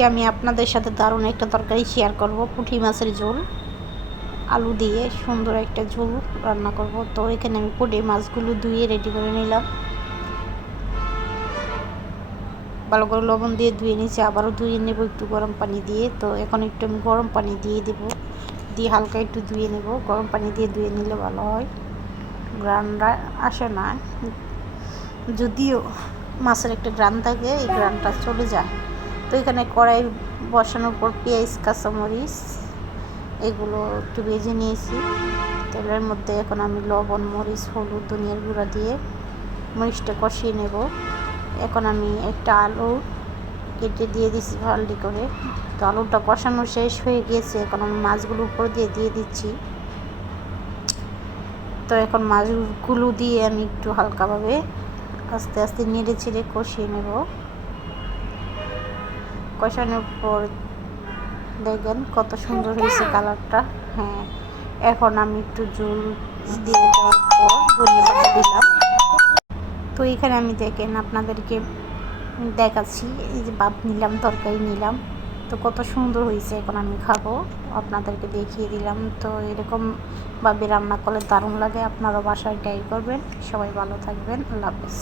আজকে আমি আপনাদের সাথে দারুণ একটা তরকারি শেয়ার করব। পুঁটি মাছের ঝোল আলু দিয়ে সুন্দর একটা ঝোল রান্না করব। তো এখানে আমি পুঁটি মাছগুলো ধুয়ে রেডি করে নিলাম, ভালো করে লবণ দিয়ে ধুয়ে নিয়েছি, আবারও ধুয়ে নেব একটু গরম পানি দিয়ে। তো এখন একটু আমি গরম পানি দিয়ে দেব, দিয়ে হালকা একটু ধুয়ে নেব। গরম পানি দিয়ে ধুয়ে নিলে ভালো হয়, গ্রানটা আসে না। যদিও মাছের একটা গ্রান থাকে, এই গ্রানটা চলে যায়। তো এখানে কড়াই বসানোর পর পেঁয়াজ, কাঁচামরিচ এগুলো একটু ভেজে নিয়েছি তেলের মধ্যে। এখন আমি লবণ, মরিচ, হলুদ, ধনিয়ার গুঁড়া দিয়ে মরিচটা কষিয়ে নেব। এখন আমি একটা আলু কেটে দিয়ে দিচ্ছি ভালটি করে। তো আলুটা কষানো শেষ হয়ে গিয়েছে, এখন আমি মাছগুলো উপর দিয়ে দিচ্ছি। তো এখন মাছগুলো দিয়ে আমি একটু হালকাভাবে আস্তে আস্তে নেড়ে ছেড়ে কষিয়ে নেব। কষানোর পর দেখেন কত সুন্দর হয়েছে কালারটা। হ্যাঁ, এখন আমি একটু ঝোল দিয়ে দেওয়ার পর ধনিয়া পাতা দিলাম। তো এখানে আমি দেখেন আপনাদেরকে দেখাচ্ছি, এই যে ভাত নিলাম, তরকারি নিলাম, তো কত সুন্দর হয়েছে। এখন আমি খাবো, আপনাদেরকে দেখিয়ে দিলাম। তো এরকমভাবে রান্না করলে দারুণ লাগে, আপনারাও বাসায় ট্রাই করবেন। সবাই ভালো থাকবেন, আল্লাহ হাফেজ।